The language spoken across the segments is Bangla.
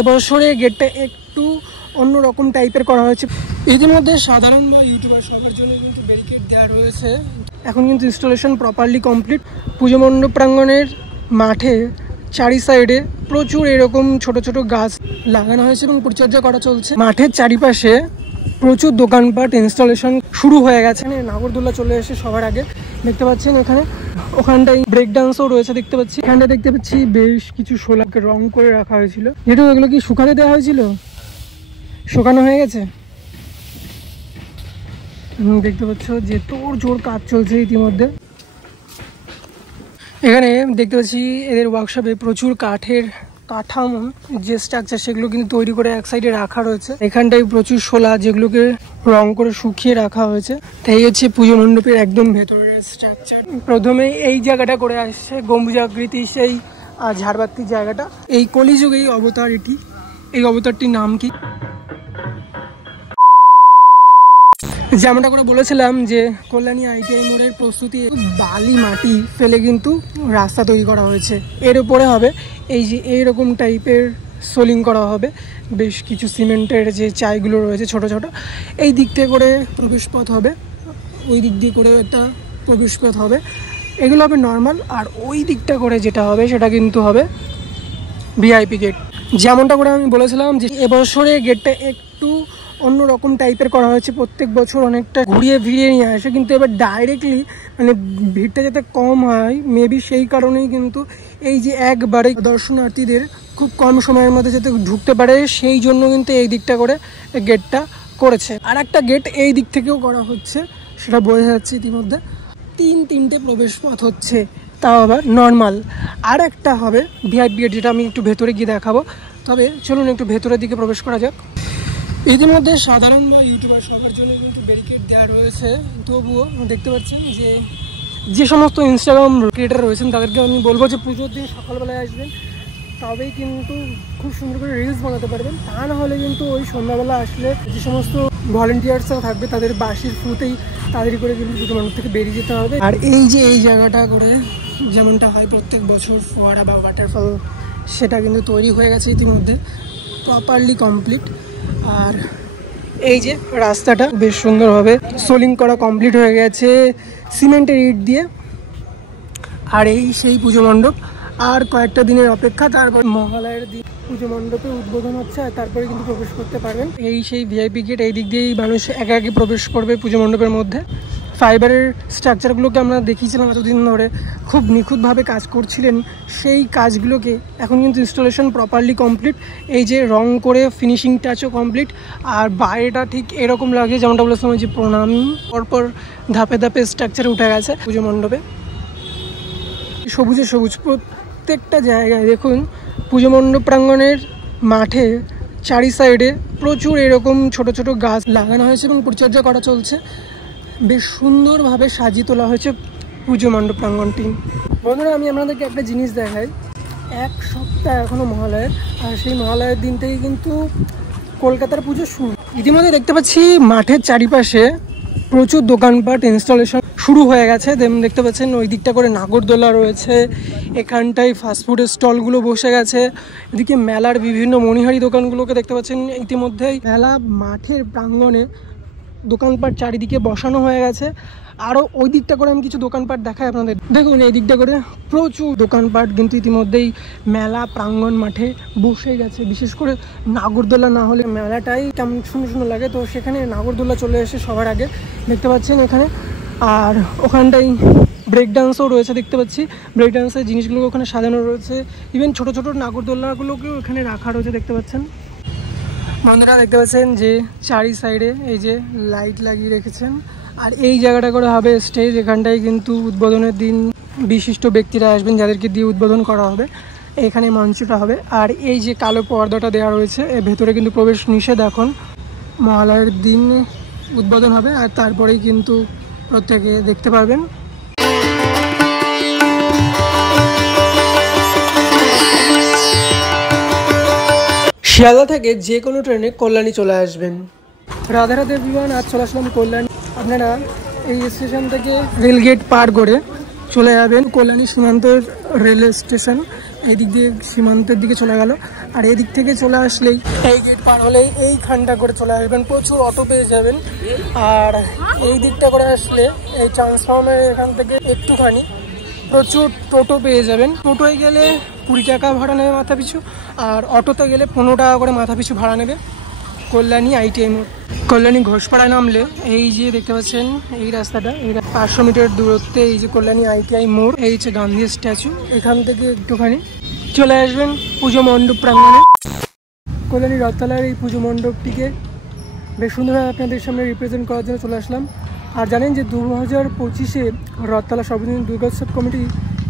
এবছরে গেটটা একটু অন্যরকম টাইপের করা হয়েছে। ইতিমধ্যে সাধারণ বা ইউটিউবার সবার জন্য কিন্তু ব্যারিকেড দেওয়া রয়েছে। এখন কিন্তু ইনস্টলেশন প্রপারলি কমপ্লিট। পুজো মণ্ডপ প্রাঙ্গণের মাঠে চারি সাইডে প্রচুর এরকম ছোট ছোট গাছ লাগানো হয়েছে এবং পরিচর্যা করা চলছে। মাঠের চারিপাশে প্রচুর দোকানপাট ইনস্টলেশন শুরু হয়ে গেছে। নাগরদোলা চলে এসে সবার আগে দেখতে পাচ্ছেন এখানে, ওখানটায় ব্রেক ডান্সও রয়েছে দেখতে পাচ্ছি। এখানটা দেখতে পাচ্ছি বেশ কিছু শোলাকে রং করে রাখা হয়েছিল। যেটা এগুলো কি শুকাতে দেওয়া হয়েছিল, শুকানো হয়ে গেছে। দেখতে পাচ্ছ যে তোর জোর কাজ চলছে ইতিমধ্যে। এখানে দেখতে পাচ্ছি এদের ওয়ার্কশপে প্রচুর কাঠের কাঠামো যে স্ট্রাকচার সেগুলো কিন্তু তৈরি করে এক সাইডে রাখা রয়েছে। এখানটায় প্রচুর শোলা যেগুলোকে রং করে শুকিয়ে রাখা হয়েছে। তাই হচ্ছে পুজো মণ্ডপের একদম ভেতরের স্ট্রাকচার। প্রথমে এই জায়গাটা করে আসছে গম্বুজাকৃতি সেই ঝাড়বাতির জায়গাটা। এই কলিযুগে এই অবতার, এই অবতারটির নাম কি? যেমনটা করে বলেছিলাম যে কল্যাণী ITI মোড়ের প্রস্তুতি, বালি মাটি ফেলে কিন্তু রাস্তা তৈরি করা হয়েছে। এর উপরে হবে এই যে এইরকম টাইপের সোলিং করা হবে। বেশ কিছু সিমেন্টের যে চাইগুলো রয়েছে ছোট ছোট, এই দিক থেকে করে প্রবেশপথ হবে, ওই দিক দিয়ে করে একটা প্রবেশপথ হবে। এগুলো হবে নর্মাল। আর ওই দিকটা করে যেটা হবে সেটা কিন্তু হবে VIP গেট। যেমনটা করে আমি বলেছিলাম যে এবছরে গেটটা একটু অন্যরকম টাইপের করা হয়েছে। প্রত্যেক বছর অনেকটা ঘুরিয়ে ফিরিয়ে নিয়ে আসে, কিন্তু এবার ডাইরেক্টলি মানে ভিড়টা যাতে কম হয় মেবি সেই কারণেই কিন্তু এই যে একবারে দর্শনার্থীদের খুব কম সময়ের মধ্যে যাতে ঢুকতে পারে সেই জন্য কিন্তু এই দিকটা করে গেটটা করেছে। আর একটা গেট এই দিক থেকেও করা হচ্ছে, সেটা বোঝা যাচ্ছে ইতিমধ্যে। তিনটে প্রবেশ পথ হচ্ছে, তাও আবার নর্মাল। আর একটা হবে VIP গেট, যেটা আমি একটু ভেতরে গিয়ে দেখাবো। তবে চলুন একটু ভেতরের দিকে প্রবেশ করা যাক। ইতিমধ্যে সাধারণ বা ইউটিউবার সবার জন্য কিন্তু ব্যারিকেড দেওয়া রয়েছে। তবুও দেখতে পাচ্ছেন যে সমস্ত ইনস্টাগ্রাম ক্রিয়েটার রয়েছেন তাদেরকে আমি বলবো যে পুজোর দিন সকালবেলায় আসবেন, তবেই কিন্তু খুব সুন্দর করে রিলস বানাতে পারবেন। তা না হলে কিন্তু ওই সন্ধ্যাবেলা আসলে যে সমস্ত ভলেন্টিয়ার্সরা থাকবে তাদের বাসির ফুতেই তাদেরই করে কিন্তু পুজো মণ্ডপ থেকে বেরিয়ে যেতে হবে। আর এই যে এই জায়গাটা করে যেমনটা হয় প্রত্যেক বছর ফোয়ারা বা ওয়াটারফল, সেটা কিন্তু তৈরি হয়ে গেছে ইতিমধ্যে, প্রপারলি কমপ্লিট। আর এই যে রাস্তাটা বেশ সুন্দরভাবে সোলিং করা কমপ্লিট হয়ে গেছে সিমেন্টের ইট দিয়ে। আর এই সেই পুজো মণ্ডপ। আর কয়েকটা দিনের অপেক্ষা, তারপর মহালয়ের দিন পুজো মণ্ডপে উদ্বোধন হচ্ছে, আর তারপরে কিন্তু প্রবেশ করতে পারবেন। এই সেই VIP গেট, এই দিক দিয়েই মানুষ একে একে প্রবেশ করবে পুজো মণ্ডপের মধ্যে। ফাইবারের স্ট্রাকচারগুলোকে আমরা দেখিয়েছিলাম এতদিন ধরে, খুব নিখুঁতভাবে কাজ করছিলেন। সেই কাজগুলোকে এখন কিন্তু ইনস্টলেশন প্রপারলি কমপ্লিট। এই যে রং করে ফিনিশিং টাচও কমপ্লিট। আর বাইরেটা ঠিক এরকম লাগে যেমনটা বলেছিলাম যে প্রণামী পরপর ধাপে ধাপে স্ট্রাকচারে উঠে গেছে পুজো মণ্ডপে। সবুজে সবুজ প্রত্যেকটা জায়গায়। দেখুন পুজো মণ্ডপ প্রাঙ্গণের মাঠে চারি সাইডে প্রচুর এরকম ছোট ছোট গাছ লাগানো হয়েছে এবং পরিচর্যা করা চলছে। বেশ সুন্দরভাবে সাজিয়ে তোলা হয়েছে পুজো মণ্ডপ প্রাঙ্গণটি। বন্ধুরা, আমি আপনাদেরকে একটা জিনিস দেখাই। এক সপ্তাহ এখনও মহালয়ের, আর সেই মহালয়ের দিন থেকে কিন্তু কলকাতার পুজো শুরু। ইতিমধ্যে দেখতে পাচ্ছি মাঠের চারিপাশে প্রচুর দোকানপাট ইনস্টলেশন শুরু হয়ে গেছে। দেখতে পাচ্ছেন ওই দিকটা করে নাগরদোলা রয়েছে, এখানটায় ফাস্টফুডের স্টলগুলো বসে গেছে। এদিকে মেলার বিভিন্ন মণিহারি দোকানগুলোকে দেখতে পাচ্ছেন ইতিমধ্যেই মেলা মাঠের প্রাঙ্গণে দোকানপাট চারিদিকে বসানো হয়ে গেছে। আরও ওই দিকটা করে আমি কিছু দোকানপাট দেখাই আপনাদের। দেখুন এই দিকটা করে প্রচুর দোকানপাট কিন্তু ইতিমধ্যেই মেলা প্রাঙ্গণ মাঠে বসে গেছে। বিশেষ করে নাগরদোলা না হলে মেলাটাই কেমন শূন্য শূন্য লাগে, তো সেখানে নাগরদোলা চলে এসে সবার আগে দেখতে পাচ্ছেন এখানে। আর ওখানটাই ব্রেক ডান্সও রয়েছে দেখতে পাচ্ছি। ব্রেক ডান্সের জিনিসগুলো ওখানে সাজানো রয়েছে। ইভেন ছোট ছোট নাগরদোলাগুলোকেও এখানে রাখা রয়েছে দেখতে পাচ্ছেন। বন্ধুরা দেখতে পাচ্ছেন যে চারি সাইডে এই যে লাইট লাগিয়ে রেখেছেন। আর এই জায়গাটা করে হবে স্টেজ। এখানটায় কিন্তু উদ্বোধনের দিন বিশিষ্ট ব্যক্তিরা আসবেন, যাদেরকে দিয়ে উদ্বোধন করা হবে। এখানে মঞ্চটা হবে। আর এই যে কালো পর্দাটা দেওয়া রয়েছে, এর ভেতরে কিন্তু প্রবেশ নিষেধ। এখন মহালয়ের দিন উদ্বোধন হবে, আর তারপরেই কিন্তু প্রত্যেকে দেখতে পারবেন। শিয়ালদা থেকে যে কোনো ট্রেনে কল্যাণী চলে আসবেন। রাধে রাধে এভরিওয়ান, আজ চলে আসলাম কল্যাণী। আপনারা এই স্টেশন থেকে রেলগেট পার করে চলে যাবেন কল্যাণী সীমান্ত রেল স্টেশন। এই দিক দিয়ে সীমান্তের দিকে চলে গেল। আর এই দিক থেকে চলে আসলেই এই গেট পার হলেই এইখানটা করে চলে আসবেন, প্রচুর অটো পেয়ে যাবেন। আর এই দিকটা করে আসলে এই ট্রান্সফর্মের এখান থেকে একটুখানি প্রচুর টোটো পেয়ে যাবেন। টোটোয় গেলে 20 টাকা ভাড়া নেবে মাথা পিছু, আর অটোতে গেলে 15 টাকা করে মাথা পিছু ভাড়া নেবে। কল্যাণী ITI মোড়, কল্যাণী ঘোষপাড়ায় নামলে এই যে দেখতে পাচ্ছেন এই রাস্তাটা, এই 500 মিটার দূরত্বে এই যে কল্যাণী ITI মোড়, এই হচ্ছে গান্ধী স্ট্যাচু। এখান থেকে একটুখানি চলে আসবেন পুজো মণ্ডপ প্রাঙ্গণে। কল্যাণী রথতলার এই পুজো মণ্ডপটিকে বেশ সুন্দরভাবে আপনাদের সামনে রিপ্রেজেন্ট করার জন্য চলে আসলাম। আর জানেন যে 2025-এ রথতলা সর্বজনীন দুর্গোৎসব কমিটি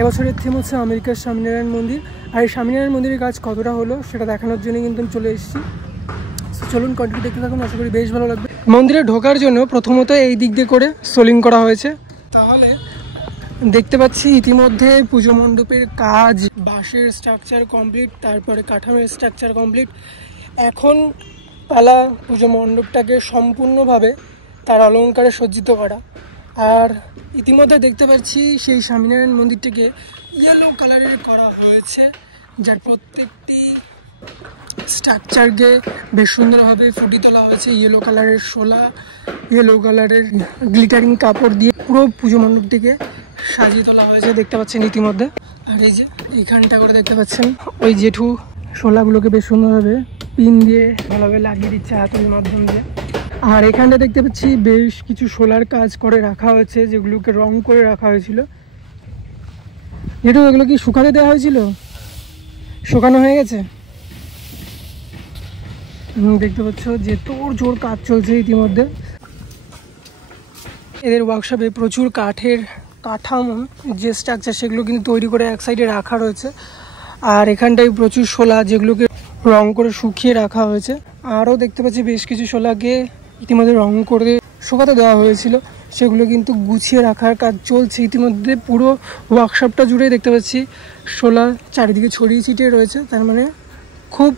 এবছরের থিম হচ্ছে আমেরিকার স্বামীনারায়ণ মন্দির। আর এই স্বামীনারায়ণ মন্দিরের কাজ কতটা হলো সেটা দেখানোর জন্য কিন্তু আমি চলে এসেছি। চলুন কন্টিনিউ দেখতে থাকুন, আশা করি বেশ ভালো লাগবে। মন্দিরে ঢোকার জন্য প্রথমত এই দিক দিয়ে করে সোলিং করা হয়েছে। তাহলে দেখতে পাচ্ছি ইতিমধ্যে পুজো মণ্ডপের কাজ, বাঁশের স্ট্রাকচার কমপ্লিট, তারপরে কাঠামের স্ট্রাকচার কমপ্লিট। এখন পালা পুজো মণ্ডপটাকে সম্পূর্ণভাবে তার অলঙ্কারে সজ্জিত করা। আর ইতিমধ্যে দেখতে পাচ্ছি সেই স্বামীনারায়ণ মন্দিরটিকে ইয়েলো কালারের করা হয়েছে, যার প্রত্যেকটি স্ট্রাকচারকে বেশ সুন্দরভাবে ফুটিয়ে তোলা হয়েছে। ইয়েলো কালারের শোলা, ইয়েলো কালারের গ্লিটারিং কাপড় দিয়ে পুরো পুজো মণ্ডপটিকে সাজিয়ে তোলা হয়েছে, দেখতে পাচ্ছেন ইতিমধ্যে। আর এই যে এইখানটা করে দেখতে পাচ্ছেন ওই জেঠু শোলাগুলোকে বেশ সুন্দরভাবে পিন দিয়ে ভালোভাবে লাগিয়ে দিচ্ছে হাতের মাধ্যম দিয়ে। আর এখানটা দেখতে পাচ্ছি বেশ কিছু শোলার কাজ করে রাখা হয়েছে, যেগুলোকে রং করে রাখা হয়েছিল। জেঠু এগুলো কি শুকাতে দেওয়া হয়েছিল? শুকানো হয়ে গেছে। দেখতে পাচ্ছ যে তোর জোর কাজ চলছে ইতিমধ্যে। এদের ওয়ার্কশপে প্রচুর কাঠের কাঠামো যে স্ট্রাকচার সেগুলো কিন্তু তৈরি করে এক সাইডে রাখা রয়েছে। আর এখানটায় প্রচুর শোলা যেগুলোকে রং করে শুকিয়ে রাখা হয়েছে। আরও দেখতে পাচ্ছি বেশ কিছু শোলাকে ইতিমধ্যে রং করে শুকাতে দেওয়া হয়েছিল, সেগুলো কিন্তু গুছিয়ে রাখার কাজ চলছে ইতিমধ্যে। পুরো ওয়ার্কশপটা জুড়ে দেখতে পাচ্ছি শোলা চারিদিকে ছড়িয়ে ছিটিয়ে রয়েছে, তার মানে খুব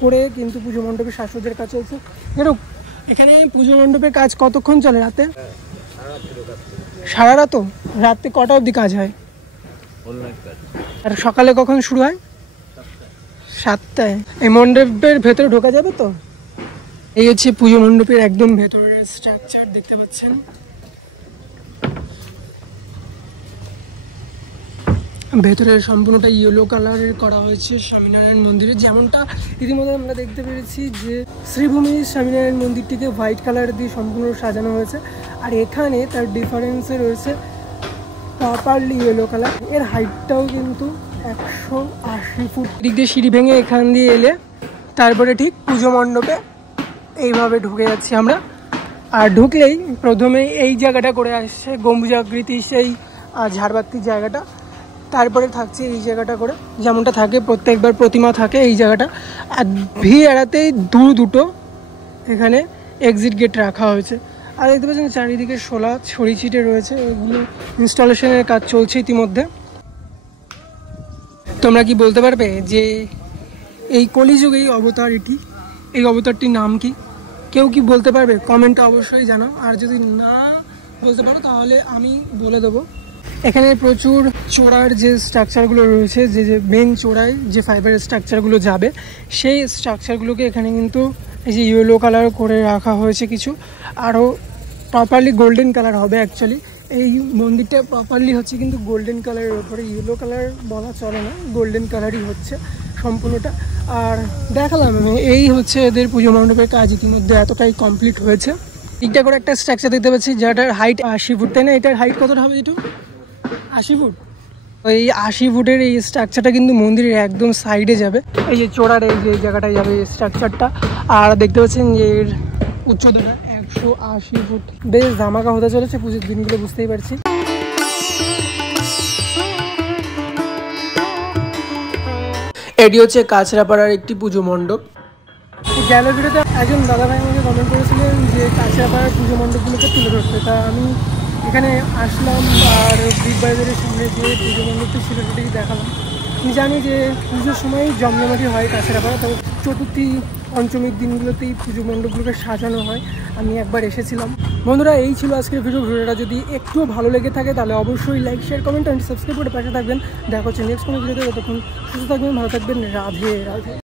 করে কিন্তু পুজো মণ্ডপের সাজসজ্জার কাজ চলছে। এখানে পুজো মণ্ডপের কাজ কতক্ষণ চলে? রাতে সারা রাতও? রাতে কটা অবধি কাজ হয়? আর সকালে কখন শুরু হয়? 7টায়। এই মণ্ডপের ভেতরে ঢোকা যাবে তো? এই হচ্ছে পুজো মণ্ডপের একদম ভেতরের স্ট্রাকচার, দেখতে পাচ্ছেন। ভেতরের সম্পূর্ণটা ইয়েলো কালারের করা হয়েছে স্বামীনারায়ণ মন্দিরে, যেমনটা ইতিমধ্যে আমরা দেখতে পেরেছি যে শ্রীভূমির স্বামীনারায়ণ মন্দিরটিকে হোয়াইট কালার দিয়ে সম্পূর্ণ সাজানো হয়েছে। আর এখানে তার ডিফারেন্সে রয়েছে প্রপারলি ইয়েলো কালার। এর হাইটটাও কিন্তু 180 ফুট। দিক দিয়ে সিঁড়ি ভেঙে এখান দিয়ে এলে তারপরে ঠিক পুজো মণ্ডপে এইভাবে ঢুকে যাচ্ছি আমরা। আর ঢুকলেই প্রথমে এই জায়গাটা করে আসছে গম্বুজাকৃতি সেই ঝাড়বাতির জায়গাটা, তারপরে থাকছে এই জায়গাটা করে যেমনটা থাকে প্রত্যেকবার প্রতিমা থাকে এই জায়গাটা। আর ভিড় এড়াতেই দুটো এখানে এক্সিট গেট রাখা হয়েছে। আর দেখতে পাচ্ছেন চারিদিকে শোলা ছড়িয়ে ছিটে রয়েছে, এগুলো ইনস্টলেশনের কাজ চলছে ইতিমধ্যে। তোমরা কি বলতে পারবে যে এই কলিযুগে এই অবতারটির নাম কি? কেউ কি বলতে পারবে? কমেন্টে অবশ্যই জানাও। আর যদি না বলতে পারো তাহলে আমি বলে দেবো। এখানে প্রচুর চোড়ার যে স্ট্রাকচারগুলো রয়েছে, যে মেন চোড়ায় যে ফাইবারের স্ট্রাকচারগুলো যাবে সেই স্ট্রাকচারগুলোকে এখানে কিন্তু এই যে ইয়েলো কালার করে রাখা হয়েছে কিছু। আরও প্রপারলি গোল্ডেন কালার হবে। অ্যাকচুয়ালি এই মন্দিরটা প্রপারলি হচ্ছে কিন্তু গোল্ডেন কালারের ওপরে, ইয়েলো কালার বলা চলে না, গোল্ডেন কালারই হচ্ছে সম্পূর্ণটা। আর দেখালাম আমি এই হচ্ছে এদের পুজো মণ্ডপের কাজ ইতিমধ্যে এতটাই কমপ্লিট হয়েছে। দিকটা করে একটা স্ট্রাকচার দেখতে পাচ্ছি যেটার হাইট 80 ফুট, তাই না? এটার হাইট কতটা হবে? একটু 80 ফুট। এই 80 ফুটের এই স্ট্রাকচারটা কিন্তু মন্দিরের একদম সাইডে যাবে, এই যে চোড়ার এই যে জায়গাটায় যাবে এই স্ট্রাকচারটা। আর দেখতে পাচ্ছেন যে এর উচ্চতাটা 180 ফুট। বেশ ধামাকা হতে চলেছে পুজোর দিনগুলো, বুঝতেই পারছি। এটি হচ্ছে কাছড়াপাড়ার একটি পুজো মণ্ডপ। গেল ভিডিওতে একজন দাদাভাই আমাকে কমেন্ট করেছিলেন যে কাছড়াপাড়ার পুজো মণ্ডপগুলোকে তুলে ধরতে, তা আমি এখানে আসলাম আর বিগ বাজারের সামনে যে পুজো মণ্ডপটি ছিল সেটাকে দেখালাম। আমি জানি যে পুজোর সময় জমজমাটি হয় কাছড়াপাড়া, তবে চতুর্থী পঞ্চমীর দিনগুলোতেই পুজো মণ্ডপগুলোকে সাজানো হয়। আমি একবার এসেছিলাম। বন্ধুরা, এই ছিল আজকের ভিডিওটা যদি একটুও ভালো লেগে থাকে তাহলে অবশ্যই like, share, comment and subscribe করে পাশে থাকবেন। দেখা হচ্ছে নেক্সট কোনো ভিডিওতে। ততক্ষণ সুস্থ থাকবেন, ভালো থাকবেন। রাধে রাধে।